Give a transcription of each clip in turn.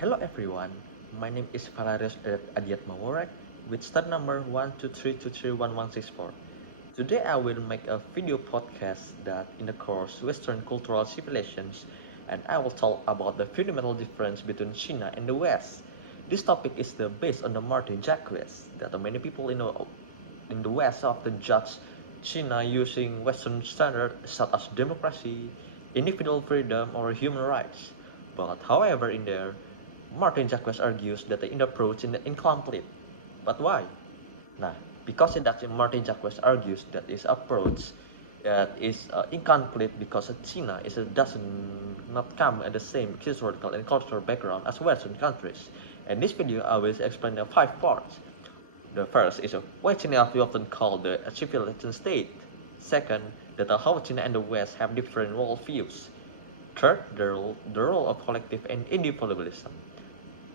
Hello everyone, my name is Valerius Adiat Maworek with star number 123231164. Today I will make a video podcast that in the course Western Cultural Civilizations and I will talk about the fundamental difference between China and the West. This topic is based on the Martin Jacques that many people in the West often judge China using Western standards such as democracy, individual freedom, or human rights. But however, in there, Martin Jacques argues that the approach is incomplete. But why? Nah, because in that Martin Jacques argues that his approach is incomplete because China doesn't not come at the same historical and cultural background as Western countries. In this video, I will explain the 5 parts. The first is why China is often called the civilization state. Second, that how China and the West have different worldviews. Third, the role of collective and individualism.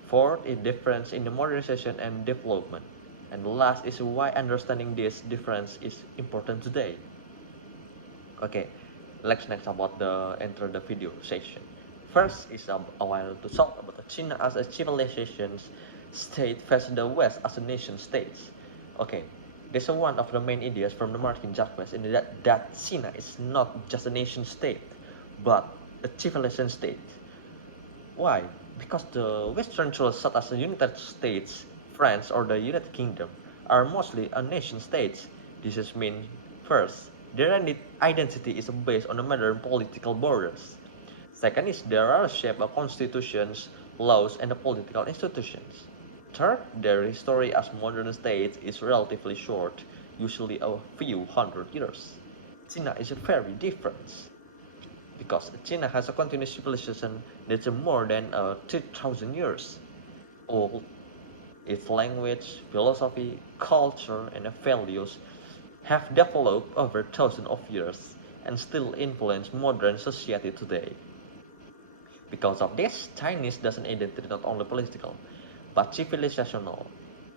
Fourth is difference in the modernization and development. And the last is why understanding this difference is important today. Okay, let's next about the enter the video session. First is a while to talk about China as a civilization state versus the West as a nation state. Okay, this is one of the main ideas from the Martin Jacques in that China is not just a nation state, but a civilization state. Why? Because the Western tools such as the United States, France, or the United Kingdom are mostly a nation states. This is mean first, their identity is based on the modern political borders. Second is there are shaped by constitutions, laws, and the political institutions. Third, their history as modern states is relatively short, usually a few hundred years. China is very different because China has a continuous civilization that's more than 3,000 years old. Its language, philosophy, culture, and values have developed over thousands of years and still influence modern society today. Because of this, Chinese doesn't identity not only political, but civilizational.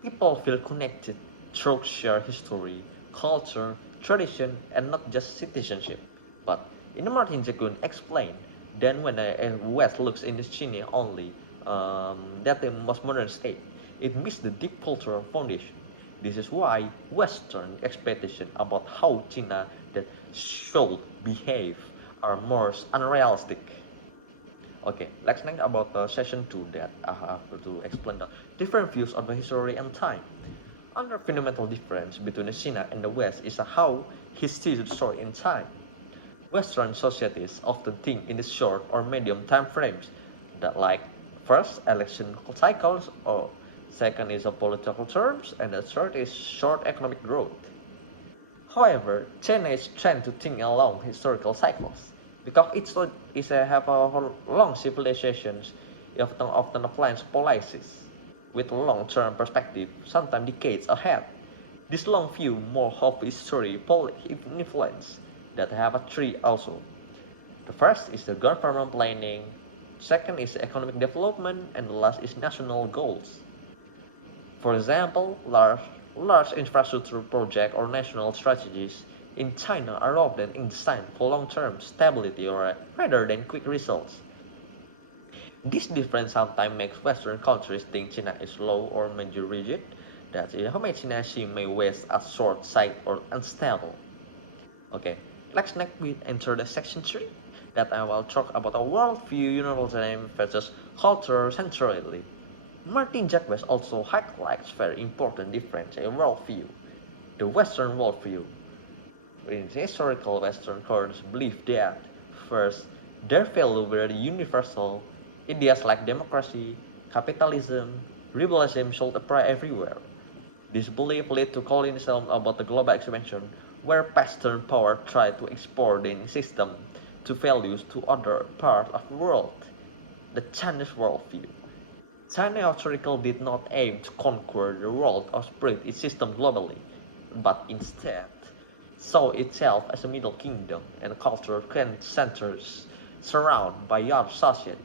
People feel connected through shared history, culture, tradition, and not just citizenship. But in Martin Jagun explained, then when the West looks in China only, that the most modern state, it missed the deep cultural foundation. This is why Western expectations about how China that should behave are more unrealistic. Okay, let's think about the session 2 that I have to explain the different views on the history and time. Another fundamental difference between China and the West is how history is stored in time. Western societies often think in the short or medium time frames that like first election cycles or second is a political terms and the third is short economic growth. However, China is trying to think along historical cycles because have a long civilizations it often applies policies with long-term perspective, sometimes decades ahead. This long view more of history, influence that have a three also. The first is the government planning, second is economic development, and the last is national goals. For example, large infrastructure projects or national strategies in China are often designed for long-term stability or rather than quick results. This difference sometimes makes Western countries think China is slow or maybe rigid, that is how much China may waste as short-sighted or unstable. Okay, let's next we enter the section 3 that I will talk about a worldview universalism versus culture centrality. Martin Jacques also highlights very important difference in worldview. The Western worldview. In historical Western cultures believe that first, their value were universal. Ideas like democracy, capitalism, liberalism should apply everywhere. This belief led to colonialism about the global expansion, where Western power tried to export the system to values to other parts of the world. The Chinese worldview. China historically did not aim to conquer the world or spread its system globally, but instead saw itself as a middle kingdom and cultural centers surrounded by other societies.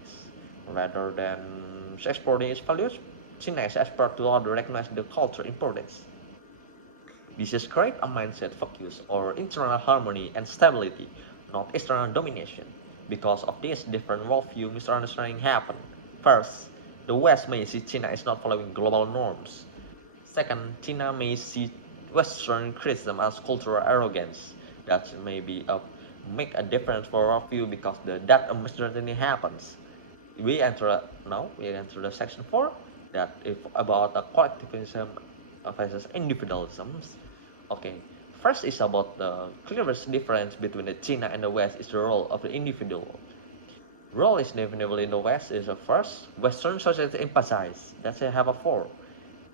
Rather than exporting its values, China is expert to recognize the cultural importance. This is create a mindset focus on internal harmony and stability, not external domination. Because of this, different worldview misunderstanding happen. First, the West may see China is not following global norms. Second, China may see Western criticism as cultural arrogance. That may be make a difference for our view because that uncertainty happens. We enter the section 4 that if about the collectivism versus individualism. Okay, first is about the clearest difference between the China and the West is the role of the individual. Role is definitely in the West is the first. Western society emphasize that they have a four: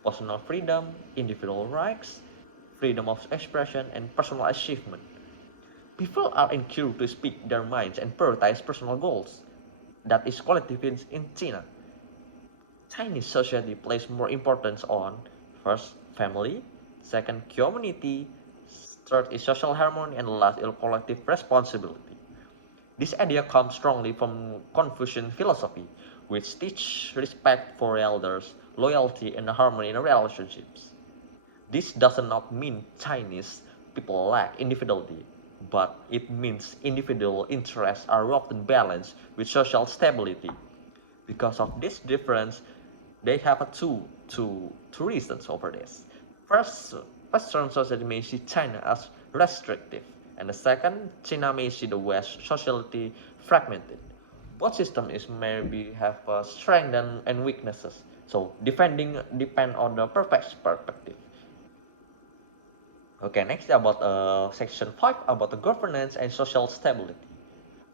personal freedom, individual rights, freedom of expression, and personal achievement. People are encouraged to speak their minds and prioritize personal goals. That is collectivism in China. Chinese society places more importance on first family, second community, third is social harmony, and last is collective responsibility. This idea comes strongly from Confucian philosophy, which teaches respect for elders, loyalty, and harmony in relationships. This does not mean Chinese people lack individuality, but it means individual interests are often balanced with social stability. Because of this difference, they have two reasons over this. First, Western society may see China as restrictive, and the second, China may see the West society fragmented. Both systems maybe have strengths and weaknesses, so depend on the perspective. Okay, next about section 5 about the governance and social stability.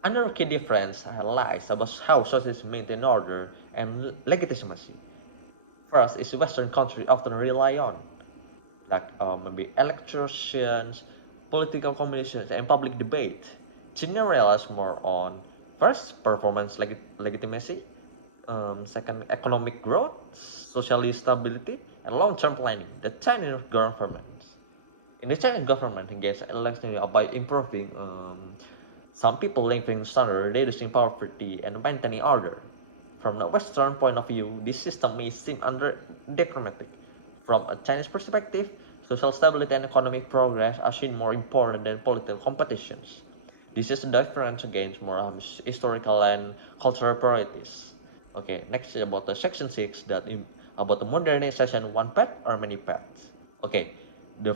Another key difference lies about how societies maintain order and legitimacy. First is Western countries often rely on, like maybe elections, political combinations, and public debate. China relies more on first performance legitimacy, second economic growth, social stability, and long-term planning. The Chinese government in the Chinese government engaged election by improving some people living standard, reducing poverty, and maintaining order. From the Western point of view, this system may seem undemocratic. From a Chinese perspective, social stability and economic progress are seen more important than political competitions. This is a difference against more historical and cultural priorities. Okay, next is about the section 6 about the modernization one path or many paths. Okay,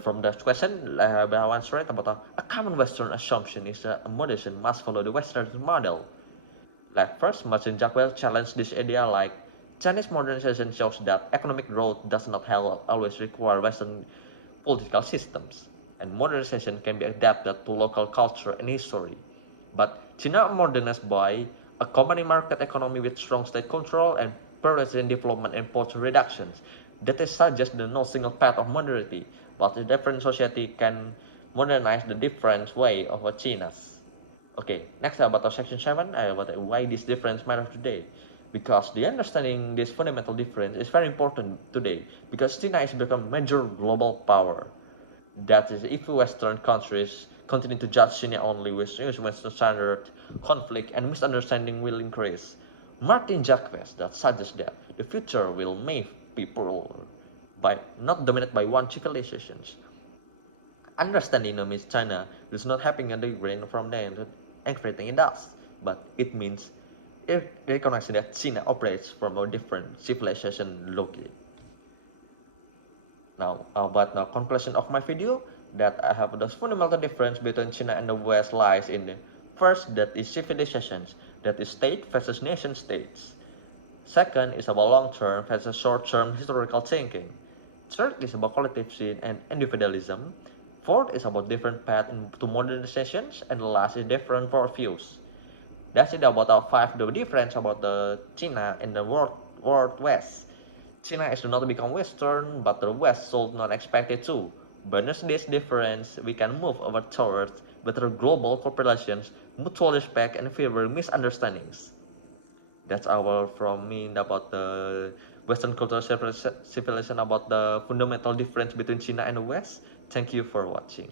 from the question I once read about a common Western assumption is that a modernization must follow the Western model. Like first, Martin Jackwell challenged this idea like Chinese modernization shows that economic growth does not always require Western political systems, and modernization can be adapted to local culture and history. But China modernized by a common market economy with strong state control and prioritizing development and poverty reductions. That is suggests the no single path of modernity, but a different society can modernize the different way of China's. Okay, next about section 7, about why this difference matters today. Because the understanding this fundamental difference is very important today, because China has become major global power. That is, if Western countries continue to judge China only with Western standard, conflict and misunderstanding will increase. Martin Jacques that suggests that the future will make people not dominated by one civilization. Understanding means China is not having a degree from them everything it does, but it means it recognizes that China operates from a different civilization locally. Now, about the conclusion of my video, that I have the fundamental difference between China and the West lies in the first, that is civilizations, that is state versus nation states. Second is about long-term versus short-term historical thinking. Third is about collectivism and individualism. Fourth is about different paths to modernizations, and the last is different worldviews. That's it about our 5 the difference about the China and the world West. China is not to become Western, but the West should not expect it to. Balance this difference, we can move over towards better global cooperation, mutual respect, and fewer misunderstandings. That's our from me about the Western cultural civilization, about the fundamental difference between China and the West. Thank you for watching.